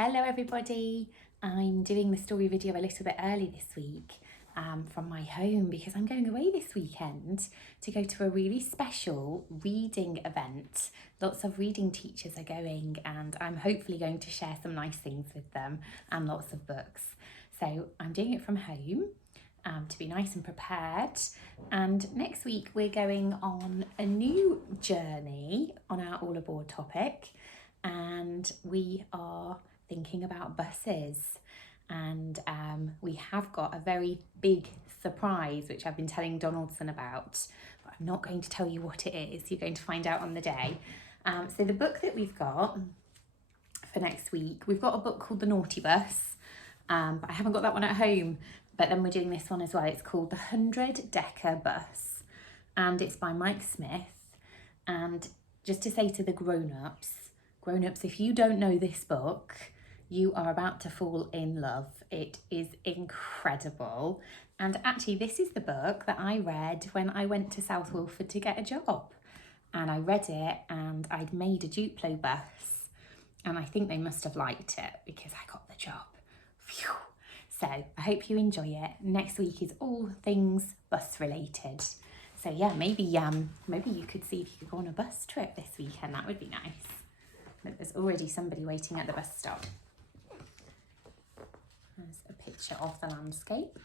Hello everybody, I'm doing the story video a little bit early this week from my home because I'm going away this weekend to go to a really special reading event. Lots of reading teachers are going and I'm hopefully going to share some nice things with them and lots of books. So I'm doing it from home to be nice and prepared, and next week we're going on a new journey on our all aboard topic and we are thinking about buses, and we have got a very big surprise which I've been telling Donaldson about, but I'm not going to tell you what it is. You're going to find out on the day. So the book that we've got for next week, we've got a book called The Naughty Bus, but I haven't got that one at home, but then we're doing this one as well. It's called The 100-Decker Bus and it's by Mike Smith. And just to say to the grown-ups, if you don't know this book, you are about to fall in love. It is incredible. And actually, this is the book that I read when I went to South Wilford to get a job. And I read it and I'd made a Duplo bus. And I think they must have liked it because I got the job. Phew. So I hope you enjoy it. Next week is all things bus related. So yeah, maybe you could see if you could go on a bus trip this weekend. That would be nice. But there's already somebody waiting at the bus stop. There's a picture of the landscape.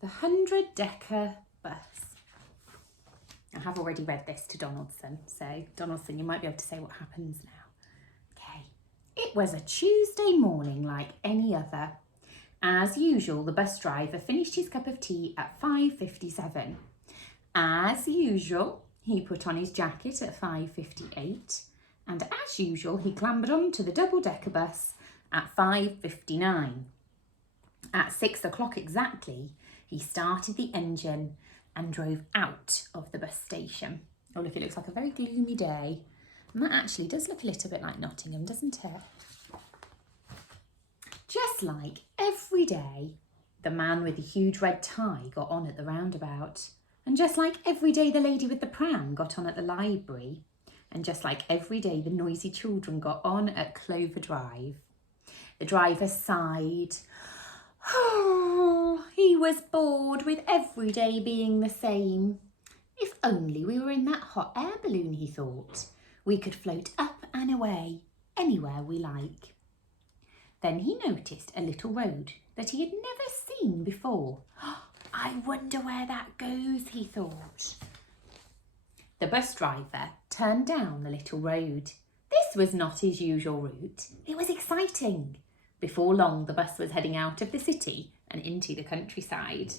The 100-Decker Bus. I have already read this to Donaldson, so Donaldson, you might be able to say what happens now. Okay. It was a Tuesday morning like any other. As usual, the bus driver finished his cup of tea at 5:57. As usual, he put on his jacket at 5:58. And as usual, he clambered onto the double-decker bus at 5:59. At 6 o'clock exactly, he started the engine and drove out of the bus station. Oh, look, it looks like a very gloomy day. And that actually does look a little bit like Nottingham, doesn't it? Just like every day, the man with the huge red tie got on at the roundabout. And just like every day, the lady with the pram got on at the library. And just like every day, the noisy children got on at Clover Drive. The driver sighed. Oh, he was bored with every day being the same. If only we were in that hot air balloon, he thought. We could float up and away, anywhere we like. Then he noticed a little road that he had never seen before. I wonder where that goes, he thought. The bus driver turned down the little road. This was not his usual route. It was exciting. Before long, the bus was heading out of the city and into the countryside.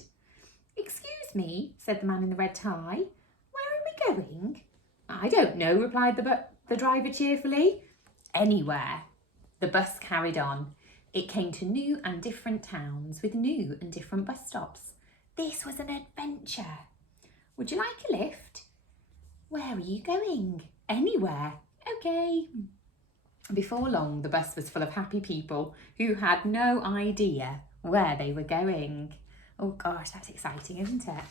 Excuse me, said the man in the red tie. Where are we going? I don't know, replied the driver cheerfully. Anywhere. The bus carried on. It came to new and different towns with new and different bus stops. This was an adventure. Would you like a lift? Where are you going? Anywhere. Okay. Before long, the bus was full of happy people who had no idea where they were going. Oh gosh, that's exciting, isn't it?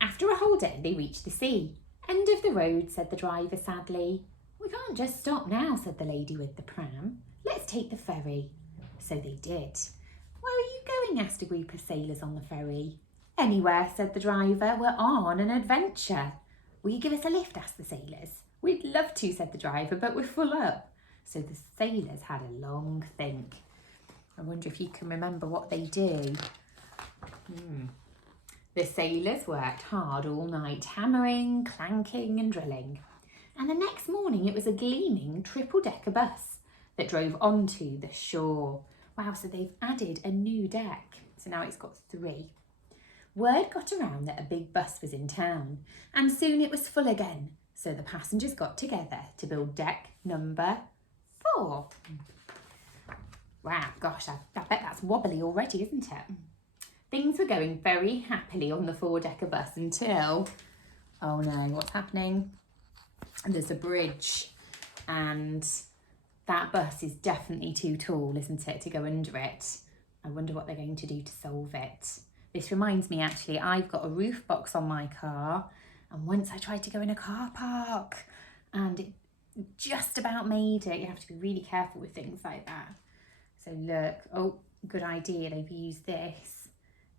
After a whole day, they reached the sea. End of the road, said the driver sadly. We can't just stop now, said the lady with the pram. Let's take the ferry. So they did. Where are you going? Asked a group of sailors on the ferry. Anywhere, said the driver. We're on an adventure. Will you give us a lift? Asked the sailors. We'd love to, said the driver, but we're full up. So the sailors had a long think. I wonder if you can remember what they do. The sailors worked hard all night, hammering, clanking and drilling. And the next morning it was a gleaming triple-decker bus that drove onto the shore. Wow, so they've added a new deck. So now it's got 3. Word got around that a big bus was in town, and soon it was full again. So the passengers got together to build deck number 4. Wow, gosh, I bet that's wobbly already, isn't it? Things were going very happily on the 4-decker bus until, oh no, what's happening? There's a bridge and that bus is definitely too tall, isn't it, to go under it. I wonder what they're going to do to solve it. This reminds me, actually, I've got a roof box on my car, and once I tried to go in a car park and just about made it. You have to be really careful with things like that. So look, oh, good idea. They've used this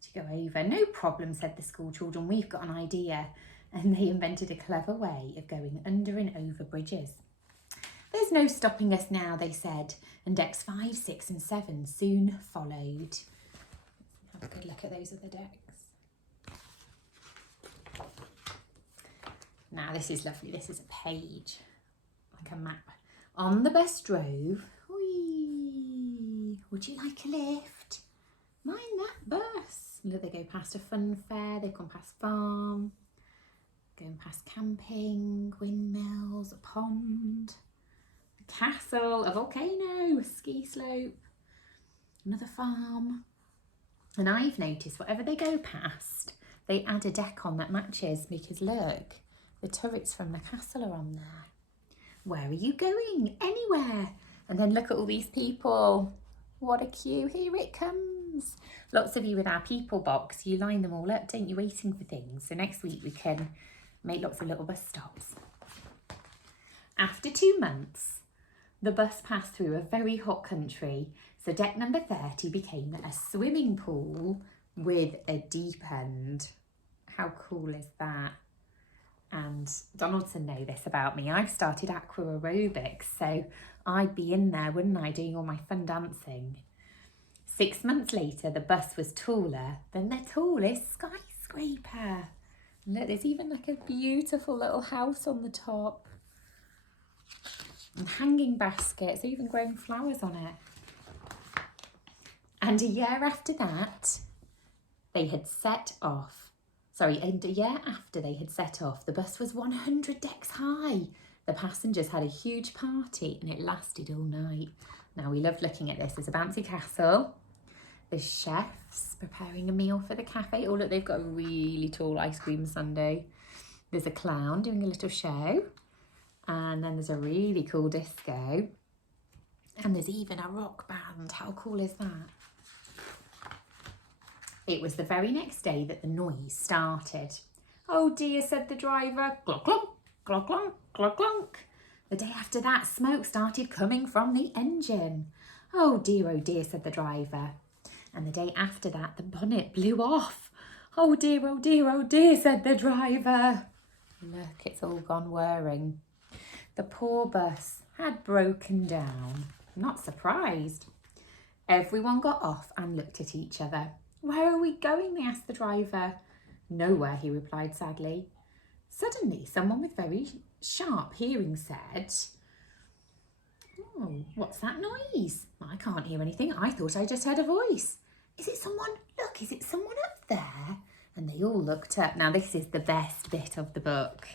to go over. No problem, said the school children. We've got an idea. And they invented a clever way of going under and over bridges. There's no stopping us now, they said, and decks 5, 6 and 7 soon followed. Have a good look at those other decks. Now this is lovely. This is a page, like a map. On the bus drove. Whee! Would you like a lift? Mind that bus. Look, they go past a fun fair. They've gone past farm. Going past camping, windmills, a pond, a castle, a volcano, a ski slope, another farm. And I've noticed whatever they go past, they add a deck on that matches, because look, the turrets from the castle are on there. Where are you going? Anywhere. And then look at all these people. What a queue. Here it comes. Lots of you with our people box, you line them all up, don't you, waiting for things. So next week we can make lots of little bus stops. After 2 months, the bus passed through a very hot country, so deck number 30 became a swimming pool with a deep end. How cool is that? And Donaldson know this about me. I've started aqua aerobics, so I'd be in there, wouldn't I, doing all my fun dancing. 6 months later, the bus was taller than the tallest skyscraper. Look, there's even like a beautiful little house on the top. And hanging baskets, even growing flowers on it. And a year after that, they had set off. And a year after they had set off, the bus was 100 decks high. The passengers had a huge party and it lasted all night. Now we love looking at this. There's a bouncy castle. There's chefs preparing a meal for the cafe. Oh, look, they've got a really tall ice cream sundae. There's a clown doing a little show. And then there's a really cool disco. And there's even a rock band. How cool is that? It was the very next day that the noise started. Oh dear, said the driver. Glonk, glonk, glonk, glonk, glonk, glonk. The day after that, smoke started coming from the engine. Oh dear, said the driver. And the day after that, the bonnet blew off. Oh dear, said the driver. Look, it's all gone whirring. The poor bus had broken down. Not surprised. Everyone got off and looked at each other. Where are we going? They asked the driver. Nowhere, he replied sadly. Suddenly, someone with very sharp hearing said, oh, what's that noise? I can't hear anything. I thought I just heard a voice. Is it someone? Look, is it someone up there? And they all looked up. Now, this is the best bit of the book.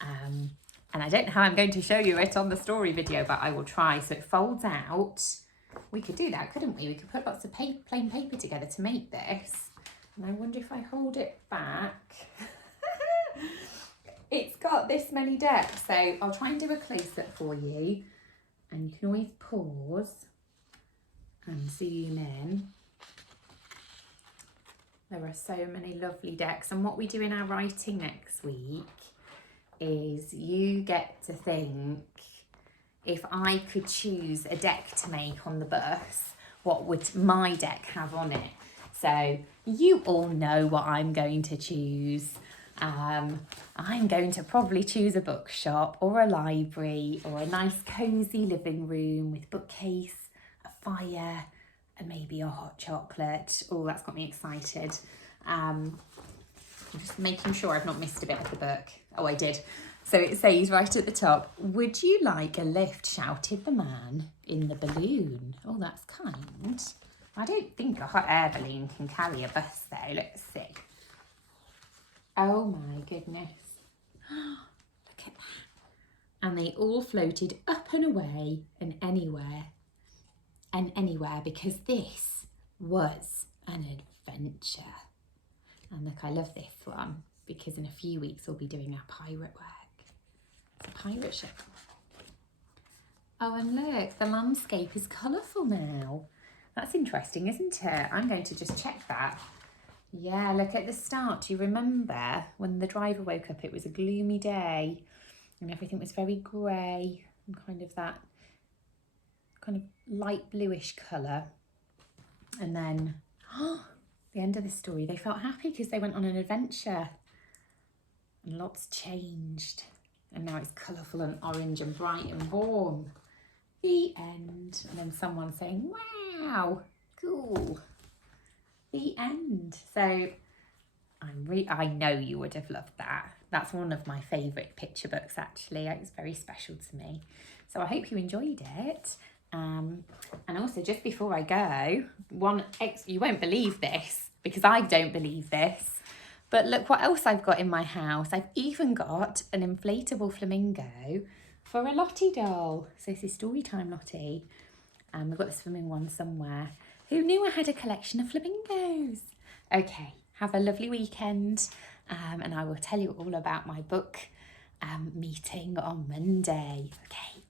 And I don't know how I'm going to show you it on the story video, but I will try. So it folds out. We could do that, couldn't we? We could put lots of plain paper together to make this. And I wonder if I hold it back. It's got this many decks, so I'll try and do a close-up for you. And you can always pause and zoom in. There are so many lovely decks. And what we do in our writing next week is you get to think, if I could choose a deck to make on the bus, what would my deck have on it? So you all know what I'm going to choose. I'm going to probably choose a bookshop or a library or a nice cosy living room with bookcase, a fire, and maybe a hot chocolate. Oh, that's got me excited. I'm just making sure I've not missed a bit of the book. Oh, I did. So it says right at the top, would you like a lift, shouted the man in the balloon. Oh, that's kind. I don't think a hot air balloon can carry a bus though. Let's see. Oh my goodness. Look at that. And they all floated up and away and anywhere because this was an adventure. And look, I love this one because in a few weeks we'll be doing our pirate work. It's a pirate ship. Oh, and look, the landscape is colourful now. That's interesting, isn't it? I'm going to just check that. Yeah, look at the start. Do you remember when the driver woke up? It was a gloomy day and everything was very grey. and kind of that kind of light bluish colour. And then the end of the story, they felt happy because they went on an adventure and lots changed. And now it's colourful and orange and bright and warm. The end. And then someone saying, wow, cool. The end. So I know you would have loved that. That's one of my favourite picture books, actually. It's very special to me. So I hope you enjoyed it. And also, just before I go, you won't believe this, because I don't believe this, but look what else I've got in my house. I've even got an inflatable flamingo for a Lottie doll. So this is story time, Lottie. We've got the swimming one somewhere. Who knew I had a collection of flamingos? Okay, have a lovely weekend. And I will tell you all about my book meeting on Monday. Okay.